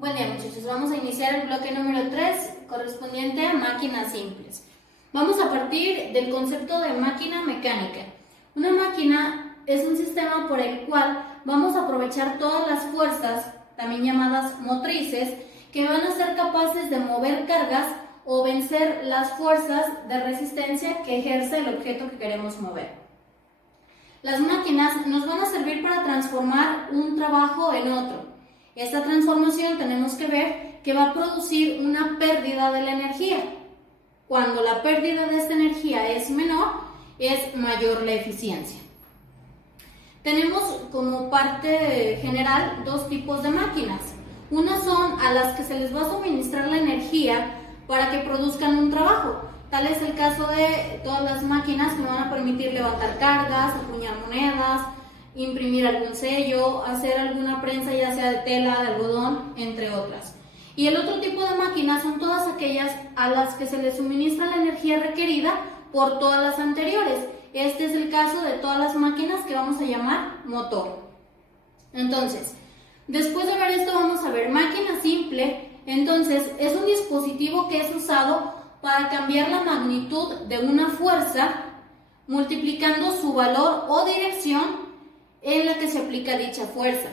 Buen día, muchachos, vamos a iniciar el bloque número 3 correspondiente a máquinas simples. Vamos a partir del concepto de máquina mecánica. Una máquina es un sistema por el cual vamos a aprovechar todas las fuerzas, también llamadas motrices, que van a ser capaces de mover cargas o vencer las fuerzas de resistencia que ejerce el objeto que queremos mover. Las máquinas nos van a servir para transformar un trabajo en otro. Esta transformación tenemos que ver que va a producir una pérdida de la energía. Cuando la pérdida de esta energía es menor, es mayor la eficiencia. Tenemos como parte general dos tipos de máquinas. Unas son a las que se les va a suministrar la energía para que produzcan un trabajo. Tal es el caso de todas las máquinas que van a permitir levantar cargas, acuñar monedas, imprimir algún sello, hacer alguna prensa ya sea de tela, de algodón, entre otras. Y el otro tipo de máquinas son todas aquellas a las que se les suministra la energía requerida por todas las anteriores. Este es el caso de todas las máquinas que vamos a llamar motor. Entonces, después de ver esto vamos a ver máquina simple. Entonces, es un dispositivo que es usado para cambiar la magnitud de una fuerza multiplicando su valor o dirección en la que se aplica dicha fuerza.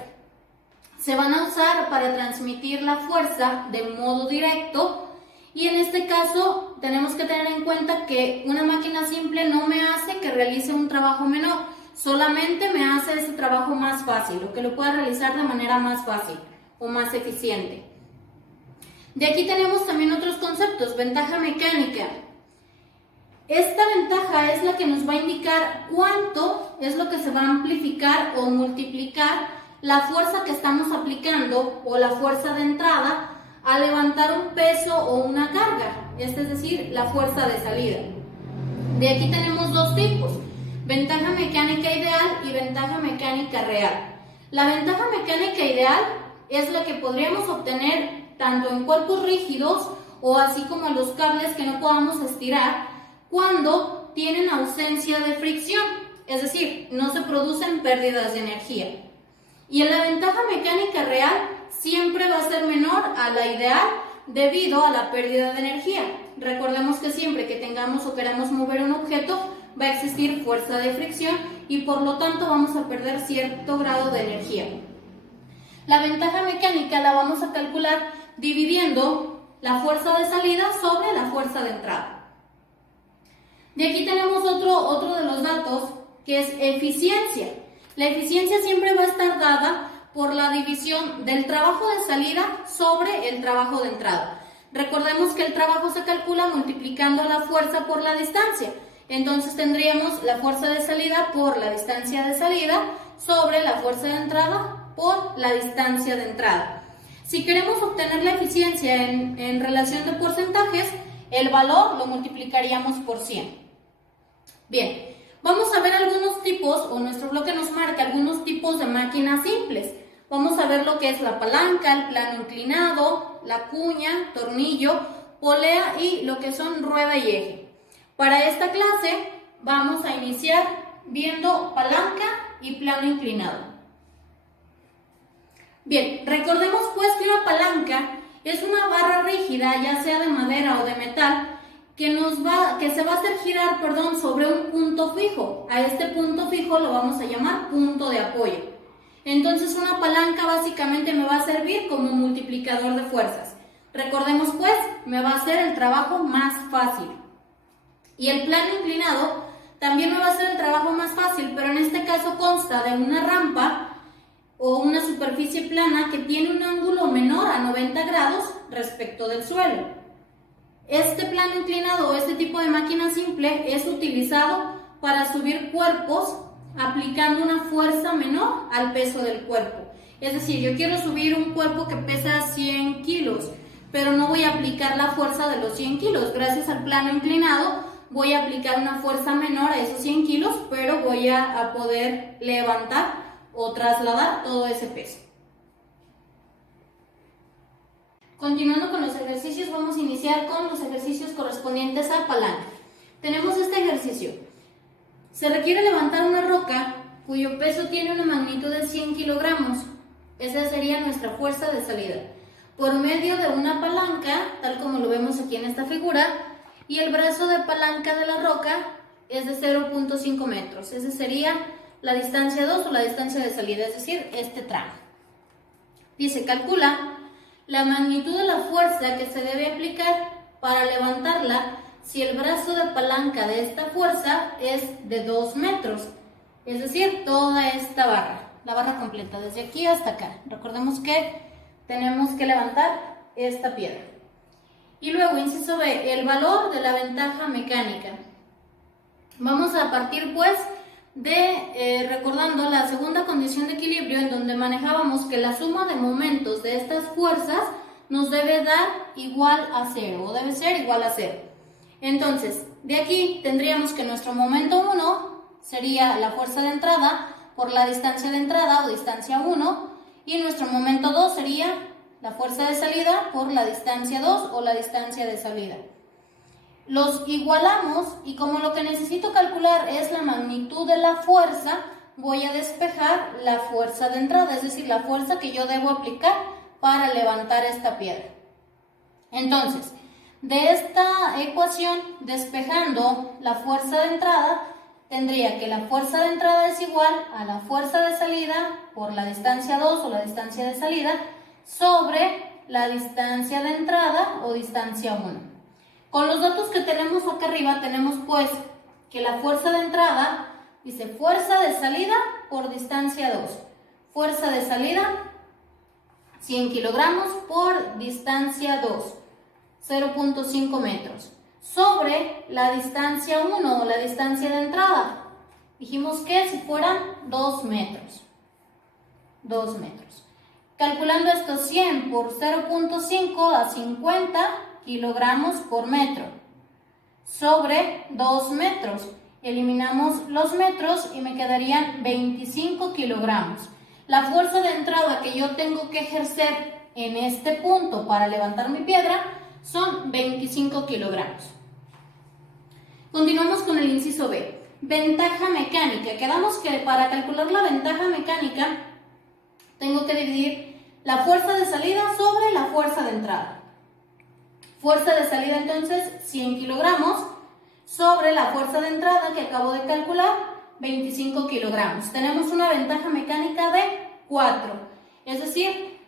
Se van a usar para transmitir la fuerza de modo directo y en este caso tenemos que tener en cuenta que una máquina simple no me hace que realice un trabajo menor, solamente me hace ese trabajo más fácil o que lo pueda realizar de manera más fácil o más eficiente. De aquí tenemos también otros conceptos, ventaja mecánica. Esta ventaja es la que nos va a indicar cuánto es lo que se va a amplificar o multiplicar la fuerza que estamos aplicando o la fuerza de entrada a levantar un peso o una carga, es decir, la fuerza de salida. De aquí tenemos dos tipos, ventaja mecánica ideal y ventaja mecánica real. La ventaja mecánica ideal es la que podríamos obtener tanto en cuerpos rígidos o así como en los cables que no podamos estirar, cuando tienen ausencia de fricción, es decir, no se producen pérdidas de energía. Y en la ventaja mecánica real siempre va a ser menor a la ideal debido a la pérdida de energía. Recordemos que siempre que tengamos o queramos mover un objeto va a existir fuerza de fricción y por lo tanto vamos a perder cierto grado de energía. La ventaja mecánica la vamos a calcular dividiendo la fuerza de salida sobre la fuerza de entrada. De aquí tenemos otro de los datos que es eficiencia. La eficiencia siempre va a estar dada por la división del trabajo de salida sobre el trabajo de entrada. Recordemos que el trabajo se calcula multiplicando la fuerza por la distancia. Entonces tendríamos la fuerza de salida por la distancia de salida sobre la fuerza de entrada por la distancia de entrada. Si queremos obtener la eficiencia en relación de porcentajes, el valor lo multiplicaríamos por 100. Bien, vamos a ver algunos tipos, o nuestro bloque nos marca algunos tipos de máquinas simples. Vamos a ver lo que es la palanca, el plano inclinado, la cuña, tornillo, polea y lo que son rueda y eje. Para esta clase vamos a iniciar viendo palanca y plano inclinado. Bien, recordemos pues que una palanca es una barra rígida, ya sea de madera o de metal, que se va a hacer girar sobre un punto fijo. A este punto fijo lo vamos a llamar punto de apoyo. Entonces una palanca básicamente me va a servir como multiplicador de fuerzas. Recordemos pues, me va a hacer el trabajo más fácil. Y el plano inclinado también me va a hacer el trabajo más fácil, pero en este caso consta de una rampa o una superficie plana que tiene un ángulo menor a 90 grados respecto del suelo. Este plano inclinado o este tipo de máquina simple es utilizado para subir cuerpos aplicando una fuerza menor al peso del cuerpo. Es decir, yo quiero subir un cuerpo que pesa 100 kilos, pero no voy a aplicar la fuerza de los 100 kilos. Gracias al plano inclinado voy a aplicar una fuerza menor a esos 100 kilos, pero voy a poder levantar o trasladar todo ese peso. Continuando con los ejercicios, vamos a iniciar con los ejercicios correspondientes a palanca. Tenemos este ejercicio. Se requiere levantar una roca cuyo peso tiene una magnitud de 100 kilogramos. Esa sería nuestra fuerza de salida. por medio de una palanca, tal como lo vemos aquí en esta figura, y el brazo de palanca de la roca es de 0.5 metros. Esa sería la distancia 2 o la distancia de salida, es decir, este tramo. Dice, calcula la magnitud de la fuerza que se debe aplicar para levantarla si el brazo de palanca de esta fuerza es de 2 metros. Es decir, toda esta barra, la barra completa, desde aquí hasta acá. Recordemos que tenemos que levantar esta piedra. Y luego, inciso B, el valor de la ventaja mecánica. Vamos a partir pues recordando la segunda condición de equilibrio, en donde manejábamos que la suma de momentos de estas fuerzas nos debe dar igual a 0, o debe ser igual a 0. Entonces, de aquí tendríamos que nuestro momento 1 sería la fuerza de entrada por la distancia de entrada o distancia 1, y nuestro momento 2 sería la fuerza de salida por la distancia 2 o la distancia de salida. Los igualamos y como lo que necesito calcular es la magnitud de la fuerza, voy a despejar la fuerza de entrada, es decir, la fuerza que yo debo aplicar para levantar esta piedra. Entonces, de esta ecuación, despejando la fuerza de entrada, tendría que la fuerza de entrada es igual a la fuerza de salida por la distancia 2 o la distancia de salida sobre la distancia de entrada o distancia 1. Con los datos que tenemos acá arriba, tenemos pues que la fuerza de entrada dice fuerza de salida por distancia 2. Fuerza de salida, 100 kilogramos por distancia 2, 0.5 metros. Sobre la distancia 1 o la distancia de entrada, dijimos que si fueran 2 metros. 2 metros. Calculando esto, 100 por 0.5 da 50 kilogramos por metro, sobre 2 metros. Eliminamos los metros y me quedarían 25 kilogramos. La fuerza de entrada que yo tengo que ejercer en este punto para levantar mi piedra son 25 kilogramos. Continuamos con el inciso B. Ventaja mecánica. Quedamos que para calcular la ventaja mecánica tengo que dividir la fuerza de salida sobre la fuerza de entrada. Fuerza de salida entonces 100 kilogramos sobre la fuerza de entrada que acabo de calcular 25 kilogramos. Tenemos una ventaja mecánica de 4, es decir,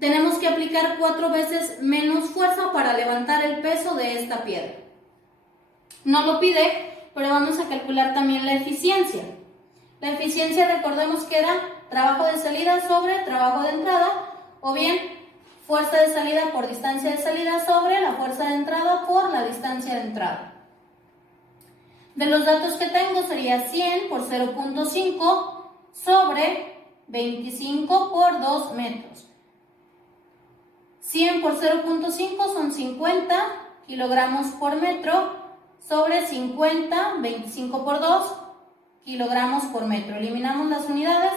tenemos que aplicar 4 veces menos fuerza para levantar el peso de esta piedra. No lo pide, pero vamos a calcular también la eficiencia. La eficiencia, recordemos que era trabajo de salida sobre trabajo de entrada, o bien fuerza de salida por distancia de salida sobre la fuerza de entrada por la distancia de entrada. De los datos que tengo sería 100 por 0.5 sobre 25 por 2 metros. 100 por 0.5 son 50 kilogramos por metro sobre 50, 25 por 2 kilogramos por metro. Eliminamos las unidades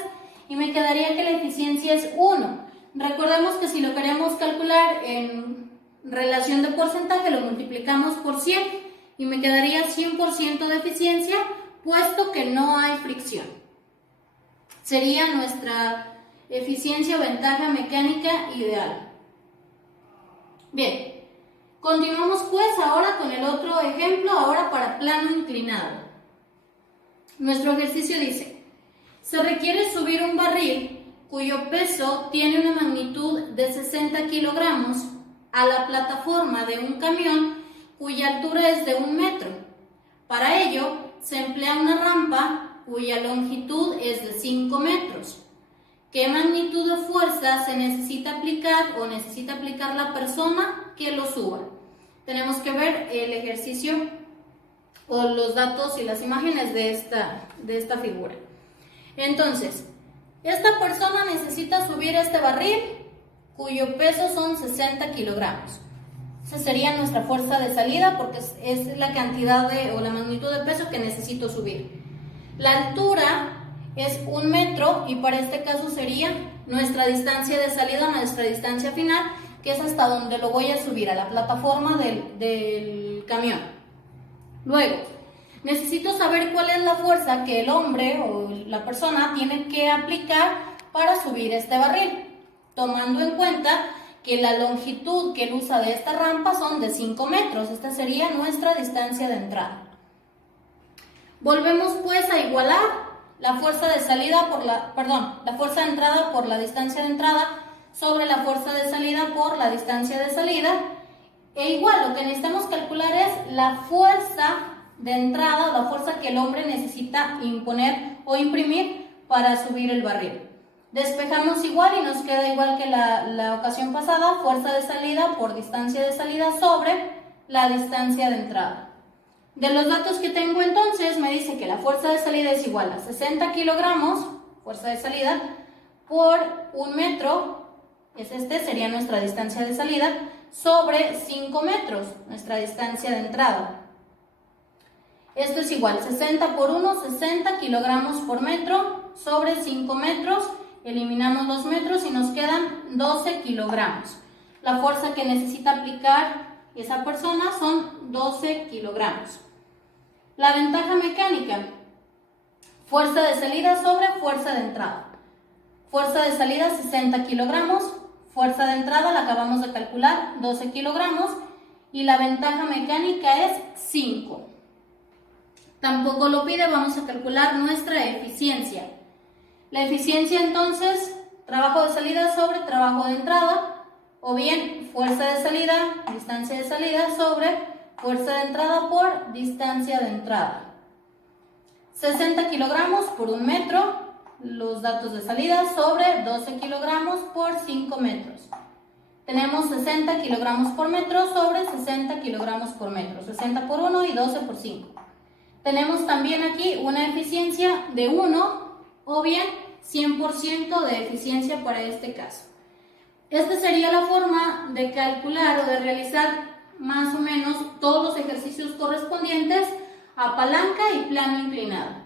y me quedaría que la eficiencia es 1. Recordemos que si lo queremos calcular en relación de porcentaje, lo multiplicamos por 100 y me quedaría 100% de eficiencia, puesto que no hay fricción. Sería nuestra eficiencia o ventaja mecánica ideal. Bien, continuamos pues ahora con el otro ejemplo, ahora para plano inclinado. Nuestro ejercicio dice, se requiere subir un barril cuyo peso tiene una magnitud de 60 kilogramos a la plataforma de un camión cuya altura es de 1 metro. Para ello, se emplea una rampa cuya longitud es de 5 metros. ¿Qué magnitud de fuerza se necesita aplicar o necesita aplicar la persona que lo suba? Tenemos que ver el ejercicio o los datos y las imágenes de esta figura. Entonces, esta persona necesita subir este barril cuyo peso son 60 kilogramos. Esa sería nuestra fuerza de salida porque es la cantidad o la magnitud de peso que necesito subir. La altura es 1 metro y para este caso sería nuestra distancia de salida, nuestra distancia final, que es hasta donde lo voy a subir, a la plataforma del camión. Luego, necesito saber cuál es la fuerza que el hombre o la persona tiene que aplicar para subir este barril, tomando en cuenta que la longitud que él usa de esta rampa son de 5 metros. Esta sería nuestra distancia de entrada. Volvemos pues a igualar la fuerza de salida la fuerza de entrada por la distancia de entrada sobre la fuerza de salida por la distancia de salida. E igual, lo que necesitamos calcular es la fuerza de entrada, la fuerza que el hombre necesita imponer o imprimir para subir el barril. Despejamos igual y nos queda igual que la ocasión pasada, fuerza de salida por distancia de salida sobre la distancia de entrada. De los datos que tengo entonces, me dice que la fuerza de salida es igual a 60 kilogramos, fuerza de salida, por 1 metro, sería nuestra distancia de salida, sobre 5 metros, nuestra distancia de entrada. Esto es igual, 60 por 1, 60 kilogramos por metro, sobre 5 metros, eliminamos los metros y nos quedan 12 kilogramos. La fuerza que necesita aplicar esa persona son 12 kilogramos. La ventaja mecánica, fuerza de salida sobre fuerza de entrada. Fuerza de salida 60 kilogramos, fuerza de entrada la acabamos de calcular, 12 kilogramos, y la ventaja mecánica es 5. Tampoco lo pide, vamos a calcular nuestra eficiencia. La eficiencia entonces, trabajo de salida sobre trabajo de entrada, o bien fuerza de salida, distancia de salida sobre fuerza de entrada por distancia de entrada. 60 kilogramos por 1 metro, los datos de salida sobre 12 kilogramos por 5 metros. Tenemos 60 kilogramos por metro sobre 60 kilogramos por metro, 60 por 1 y 12 por 5. Tenemos también aquí una eficiencia de 1 o bien 100% de eficiencia para este caso. Esta sería la forma de calcular o de realizar más o menos todos los ejercicios correspondientes a palanca y plano inclinado.